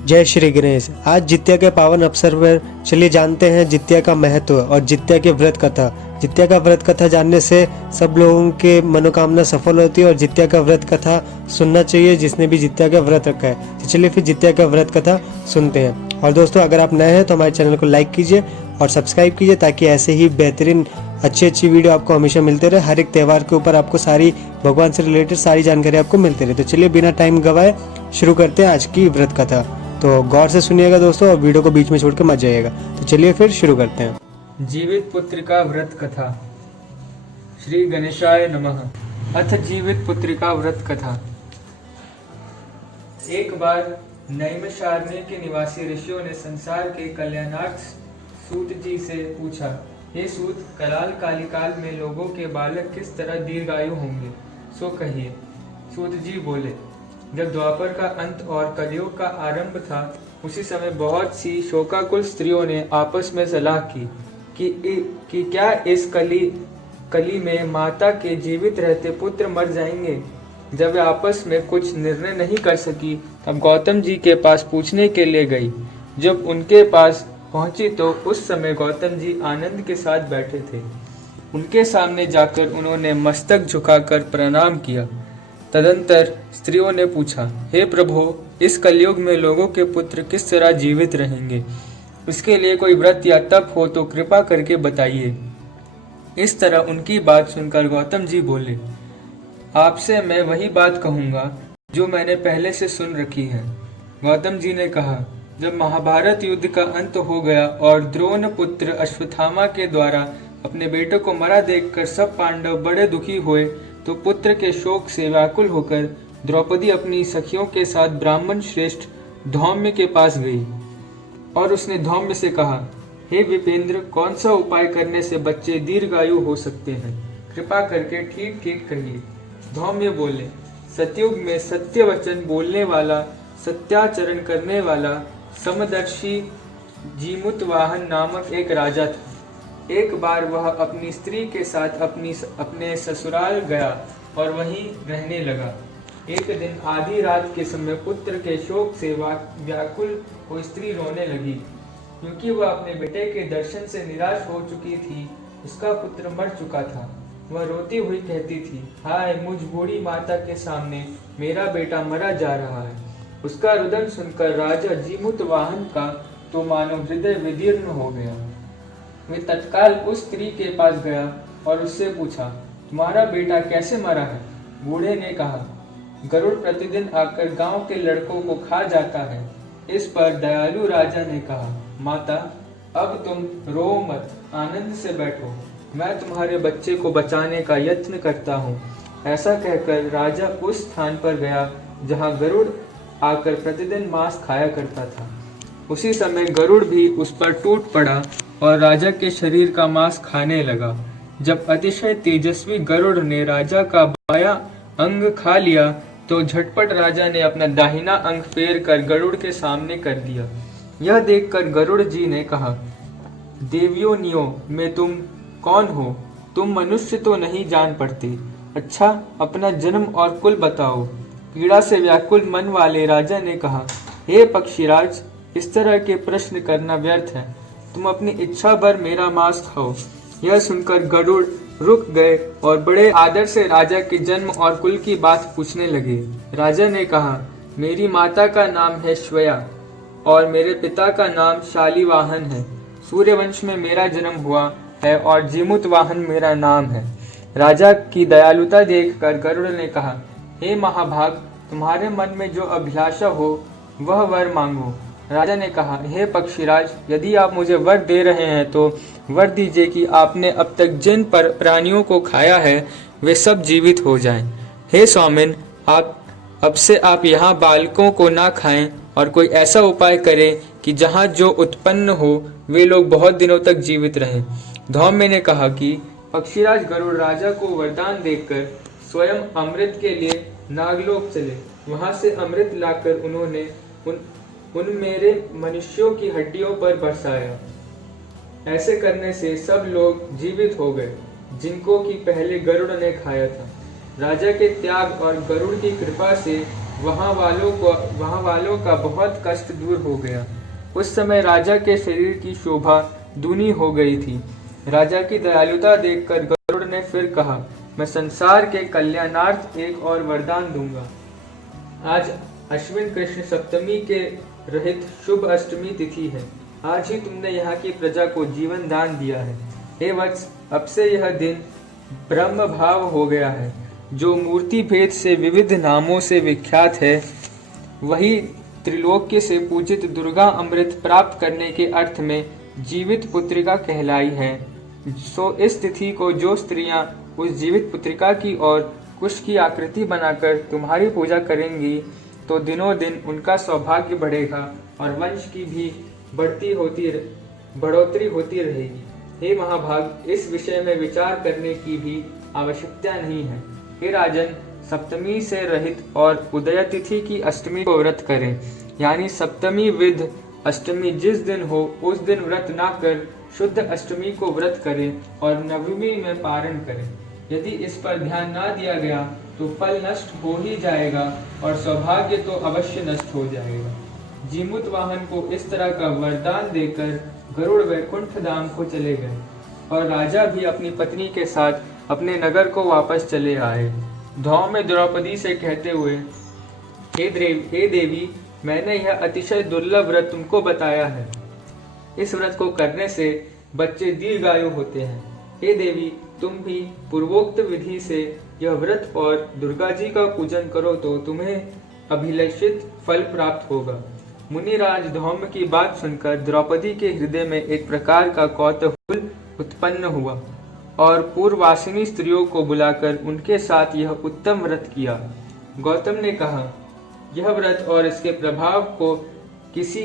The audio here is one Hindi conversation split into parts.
जय श्री गणेश। आज जित्या के पावन अवसर पर चलिए जानते हैं जित्या का महत्व और जित्या के व्रत कथा। जित्या का व्रत कथा जानने से सब लोगों के मनोकामना सफल होती है और जित्या का व्रत कथा सुनना चाहिए जिसने भी जित्या का व्रत रखा है। तो चलिए फिर जित्या का व्रत कथा सुनते हैं। और दोस्तों, अगर आप नए हैं तो हमारे चैनल को लाइक कीजिए और सब्सक्राइब कीजिए ताकि ऐसे ही बेहतरीन अच्छी वीडियो आपको हमेशा मिलते रहे। हर एक त्यौहार के ऊपर आपको सारी भगवान से रिलेटेड सारी जानकारी आपको मिलती रहे। तो चलिए बिना टाइम गवाए शुरू करते हैं आज की व्रत कथा। तो गौर से सुनिएगा दोस्तों और वीडियो को बीच में छोड़ के मत जाइएगा। तो चलिए फिर शुरू करते हैं। जीवित पुत्रिका व्रत कथा। श्री गणेशाय नमः। अथ जीवित पुत्रिका व्रत कथा। एक बार नैमिषारण्य के निवासी ऋषियों ने संसार के कल्याणार्थ सूत जी से पूछा, हे सूत, कराल कालिकाल में लोगों के बालक किस तरह दीर्घायु होंगे, सो कहिए। सूत जी बोले, जब द्वापर का अंत और कलयुग का आरंभ था, उसी समय बहुत सी शोकाकुल स्त्रियों ने आपस में सलाह की कि क्या इस कली में माता के जीवित रहते पुत्र मर जाएंगे। जब वे आपस में कुछ निर्णय नहीं कर सकी, तब गौतम जी के पास पूछने के लिए गई। जब उनके पास पहुंची तो उस समय गौतम जी आनंद के साथ बैठे थे। उनके सामने जाकर उन्होंने मस्तक झुकाकर प्रणाम किया। तदंतर स्त्रियों ने पूछा, हे प्रभु, इस कलयुग में लोगों के पुत्र किस तरह जीवित रहेंगे? इसके लिए कोई व्रत या तप हो तो कृपा करके बताइए। इस तरह उनकी बात सुनकर गौतम जी बोले, आपसे मैं वही बात कहूँगा जो मैंने पहले से सुन रखी है। गौतम जी ने कहा, जब महाभारत युद्ध का अंत हो गया और द्रोण पुत्र अश्वत्थामा के द्वारा अपने बेटे को मरा देखकर सब पांडव बड़े दुखी हुए, तो पुत्र के शोक से व्याकुल होकर द्रौपदी अपनी सखियों के साथ ब्राह्मण श्रेष्ठ धौम्य के पास गई और उसने धौम्य से कहा, हे विपेंद्र, कौन सा उपाय करने से बच्चे दीर्घायु हो सकते हैं? कृपा करके ठीक ठीक कहिए। धौम्य बोले, सतयुग में सत्य वचन बोलने वाला, सत्याचरण करने वाला समदर्शी जीमुतवाहन नामक एक राजा था। एक बार वह अपनी स्त्री के साथ अपने ससुराल गया और वहीं रहने लगा। एक दिन आधी रात के समय पुत्र के शोक से व्याकुल वो स्त्री रोने लगी, क्योंकि वह अपने बेटे के दर्शन से निराश हो चुकी थी। उसका पुत्र मर चुका था। वह रोती हुई कहती थी, हाय, मुझ बूढ़ी माता के सामने मेरा बेटा मरा जा रहा है। उसका रुदन सुनकर राजा जीमुतवाहन का तो मानो हृदय विदीर्ण हो गया। वे तत्काल उस स्त्री के पास गया और उससे पूछा, तुम्हारा बेटा कैसे मरा है? बूढ़े ने कहा, गरुड़ प्रतिदिन आकर गांव के लड़कों को खा जाता है। इस पर दयालु राजा ने कहा, माता, अब तुम रो मत, आनंद से बैठो, मैं तुम्हारे बच्चे को बचाने का यत्न करता हूँ। ऐसा कहकर राजा उस स्थान पर गया जहाँ गरुड़ आकर प्रतिदिन मांस खाया करता था। उसी समय गरुड़ भी उस पर टूट पड़ा और राजा के शरीर का मांस खाने लगा। जब अतिशय तेजस्वी गरुड़ ने राजा का बायां अंग खा लिया, तो झटपट राजा ने अपना दाहिना अंग फेर कर गरुड़ के सामने कर दिया। यह देखकर गरुड़ जी ने कहा, देवियोनियों में तुम कौन हो? तुम मनुष्य तो नहीं जान पड़ते। अच्छा, अपना जन्म और कुल बताओ। पीड़ा से व्याकुल मन वाले राजा ने कहा, हे पक्षीराज, इस तरह के प्रश्न करना व्यर्थ है। तुम अपनी इच्छा भर मेरा मांस खाओ। यह सुनकर गरुड़ रुक गए और बड़े आदर से राजा के जन्म और कुल की बात पूछने लगे। राजा ने कहा, मेरी माता का नाम है श्वया और मेरे पिता का नाम शालिवाहन है। सूर्यवंश में मेरा जन्म हुआ है और जीमुतवाहन मेरा नाम है। राजा की दयालुता देखकर गरुड़ ने कहा, हे महाभाग, तुम्हारे मन में जो अभिलाषा हो वह वर मांगो। राजा ने कहा, हे पक्षीराज, यदि आप मुझे वर दे रहे हैं तो वर दीजिए कि आपने अब तक जिन पर प्राणियों को खाया है वे सब जीवित हो जाएं। हे स्वामिन, अब से आप यहाँ बालकों को ना खाएं और कोई ऐसा उपाय करें कि जहाँ जो उत्पन्न हो वे लोग बहुत दिनों तक जीवित रहें। धौम्य ने कहा कि पक्षीराज गरुड़ राजा को वरदान देकर स्वयं अमृत के लिए नागलोक चले। वहां से अमृत लाकर उन्होंने उन मेरे मनुष्यों की हड्डियों पर बरसाया। ऐसे करने से सब लोग जीवित हो गए जिनको कि पहले गरुड़ ने खाया था। राजा के त्याग और गरुड़ की कृपा से वहाँ वालों का बहुत कष्ट दूर हो गया। उस समय राजा के शरीर की शोभा दूनी हो गई थी। राजा की दयालुता देखकर गरुड़ ने फिर कहा, मैं संसार के कल्याणार्थ एक और वरदान दूंगा। आज अश्विन कृष्ण सप्तमी के रहित शुभ अष्टमी तिथि है। आज ही तुमने यहाँ की प्रजा को जीवन दान दिया है। हे वत्स, अब से यह दिन ब्रह्म भाव हो गया है। जो मूर्ति भेद से विविध नामों से विख्यात है, वही त्रिलोक्य से पूजित दुर्गा अमृत प्राप्त करने के अर्थ में जीवित पुत्रिका कहलाई है। सो इस तिथि को जो स्त्रियां उस जीवित पुत्रिका की ओर कुश की आकृति बनाकर तुम्हारी पूजा करेंगी, तो दिनों दिन उनका सौभाग्य बढ़ेगा और वंश की भी बढ़ोतरी होती रहेगी। हे महाभाग, इस विषय में विचार करने की भी आवश्यकता नहीं है। हे राजन, सप्तमी से रहित और उदय तिथि की अष्टमी को व्रत करें, यानी सप्तमी विध अष्टमी जिस दिन हो उस दिन व्रत ना कर शुद्ध अष्टमी को व्रत करें और नवमी में पारण करें। यदि इस पर ध्यान ना दिया गया तो फल नष्ट हो ही जाएगा और सौभाग्य तो अवश्य नष्ट हो जाएगा। जीमूत वाहन को इस तरह का वरदान देकर गरुड़ वैकुंठ धाम को चले गए और राजा भी अपनी पत्नी के साथ अपने नगर को वापस चले आए। धौम में द्रौपदी से कहते हुए, हे देवी, मैंने यह अतिशय दुर्लभ व्रत तुमको बताया है। इस व्रत को करने से बच्चे दीर्घायु होते हैं। हे देवी, तुम भी पूर्वोक्त विधि से यह व्रत और दुर्गा जी का पूजन करो तो तुम्हें अभिलषित फल प्राप्त होगा। मुनिराज धौम्य की बात सुनकर द्रौपदी के हृदय में एक प्रकार का कौतूहल उत्पन्न हुआ और पूर्ववासिनी स्त्रियों को बुलाकर उनके साथ यह उत्तम व्रत किया। गौतम ने कहा, यह व्रत और इसके प्रभाव को किसी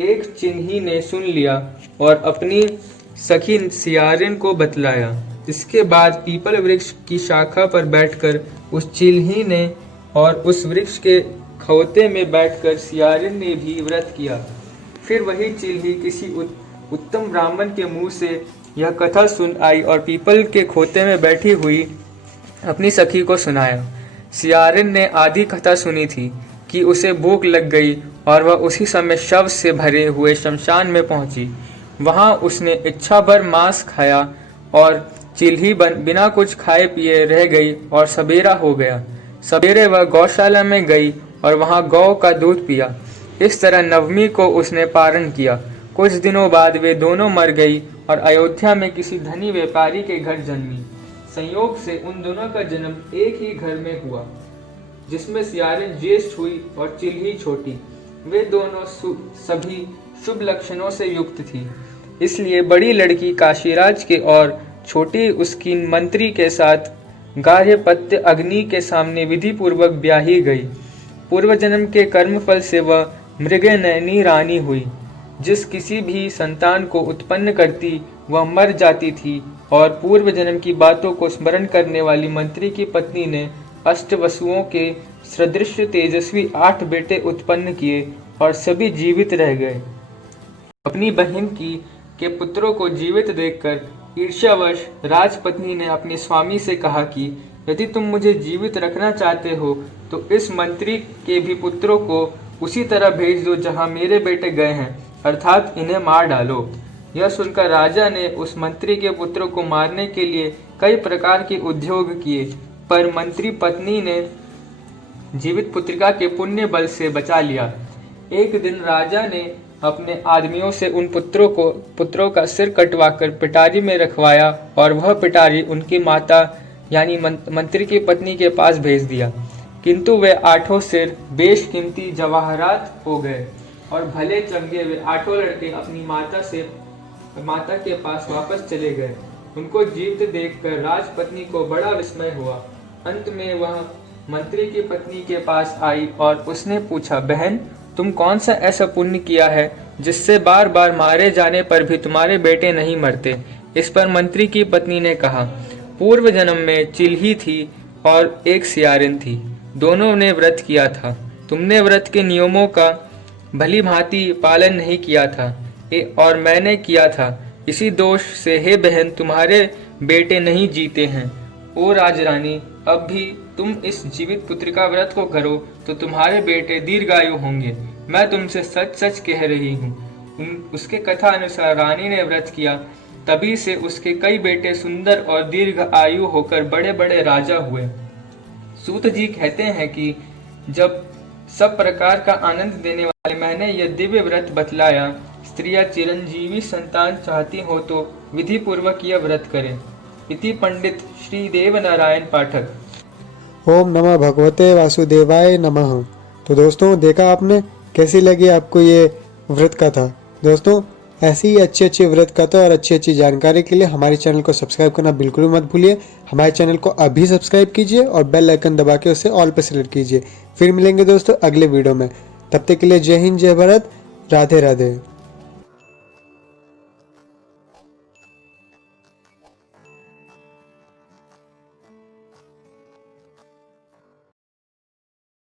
एक चिन्ही ने सुन लिया और अपनी सखी सियारिन को बतलाया। इसके बाद पीपल वृक्ष की शाखा पर बैठकर उस चिन्ही ने और उस वृक्ष के खौते में बैठकर सियारिन ने भी व्रत किया। फिर वही चिन्ही किसी उत्तम ब्राह्मण के मुंह से यह कथा सुन आई और पीपल के खोते में बैठी हुई अपनी सखी को सुनाया। सियारिन ने आधी कथा सुनी थी कि उसे भूख लग गई और वह उसी समय शव से भरे हुए शमशान में पहुंची। वहां उसने इच्छा भर मांस खाया और चिल्ही बिना कुछ खाए पिए रह गई और सवेरा हो गया। सवेरे वह गौशाला में गई और वहां गौ का दूध पिया। इस तरह नवमी को उसने पारण किया। कुछ दिनों बाद वे दोनों मर गई और अयोध्या में किसी धनी व्यापारी के घर जन्मी। संयोग से उन दोनों का जन्म एक ही घर में हुआ, जिसमें सियारिन ज्येष्ठ हुई और चिल्ही छोटी। वे दोनों सभी शुभ लक्षणों से युक्त थी, इसलिए बड़ी लड़की काशीराज के और छोटी उसकी मंत्री के साथ गार्हपत्य अग्नि के सामने विधि पूर्वक ब्याही गई। पूर्व जन्म के कर्मफल से वह मृगनयनी रानी हुई। जिस किसी भी संतान को उत्पन्न करती वह मर जाती थी और पूर्व जन्म की बातों को स्मरण करने वाली मंत्री की पत्नी ने अष्टवसुओं के सदृश तेजस्वी 8 बेटे उत्पन्न किए और सभी जीवित रह गए। अपनी बहन के पुत्रों को जीवित देखकर ईर्ष्यावश राजपत्नी ने अपने स्वामी से कहा कि यदि तुम मुझे जीवित रखना चाहते हो तो इस मंत्री के भी पुत्रों को उसी तरह भेज दो जहां मेरे बेटे गए हैं, अर्थात इन्हें मार डालो। यह सुनकर राजा ने उस मंत्री के पुत्रों को मारने के लिए कई प्रकार के उद्योग किए, पर मंत्री पत्नी ने जीवित पुत्रिका के पुण्य बल से बचा लिया। एक दिन राजा ने अपने आदमियों से उन पुत्रों का सिर कटवाकर पिटारी में रखवाया और वह पिटारी उनकी माता यानी मंत्री की पत्नी के पास भेज दिया। किंतु वे 8 सिर बेशकीमती जवाहरात हो गए और भले चंगे वे 8 लड़के अपनी माता के पास वापस चले गए। उनको जीवित देखकर राजपत्नी को बड़ा विस्मय हुआ। अंत में वह मंत्री की पत्नी के पास आई और उसने पूछा, बहन, तुम कौन सा ऐसा पुण्य किया है जिससे बार बार मारे जाने पर भी तुम्हारे बेटे नहीं मरते? इस पर मंत्री की पत्नी ने कहा, पूर्व जन्म में चिल्ही थी और एक सियारिन थी। दोनों ने व्रत किया था। तुमने व्रत के नियमों का भली भांति पालन नहीं किया था और मैंने किया था। इसी दोष से हे बहन, तुम्हारे बेटे नहीं जीते हैं। ओ राजरानी, अब भी तुम इस जीवित पुत्र का व्रत को करो तो तुम्हारे बेटे दीर्घायु होंगे। मैं तुमसे सच सच कह रही हूँ। उसके कथा अनुसार रानी ने व्रत किया, तभी से उसके कई बेटे सुंदर और दीर्घ आयु होकर बड़े बड़े राजा हुए। सूत जी कहते हैं कि जब सब प्रकार का आनंद देने वाले मैंने यह दिव्य व्रत बतलाया, स्त्रियां चिरंजीवी संतान चाहती हो तो विधि पूर्वक यह व्रत करें। इति पंडित श्री देव नारायण पाठक। ओम नमः भगवते वासुदेवाय नमः। तो दोस्तों देखा आपने, कैसी लगी आपको ये व्रत कथा। दोस्तों ऐसी ही अच्छी अच्छी व्रत कथा और अच्छी अच्छी जानकारी के लिए हमारे चैनल को सब्सक्राइब करना बिल्कुल भी मत भूलिए। हमारे चैनल को अभी सब्सक्राइब कीजिए और बेल आइकन दबा के उसे ऑल पर सेलेक्ट कीजिए। फिर मिलेंगे दोस्तों अगले वीडियो में। तब तक के लिए जय हिंद, जय भारत, राधे राधे।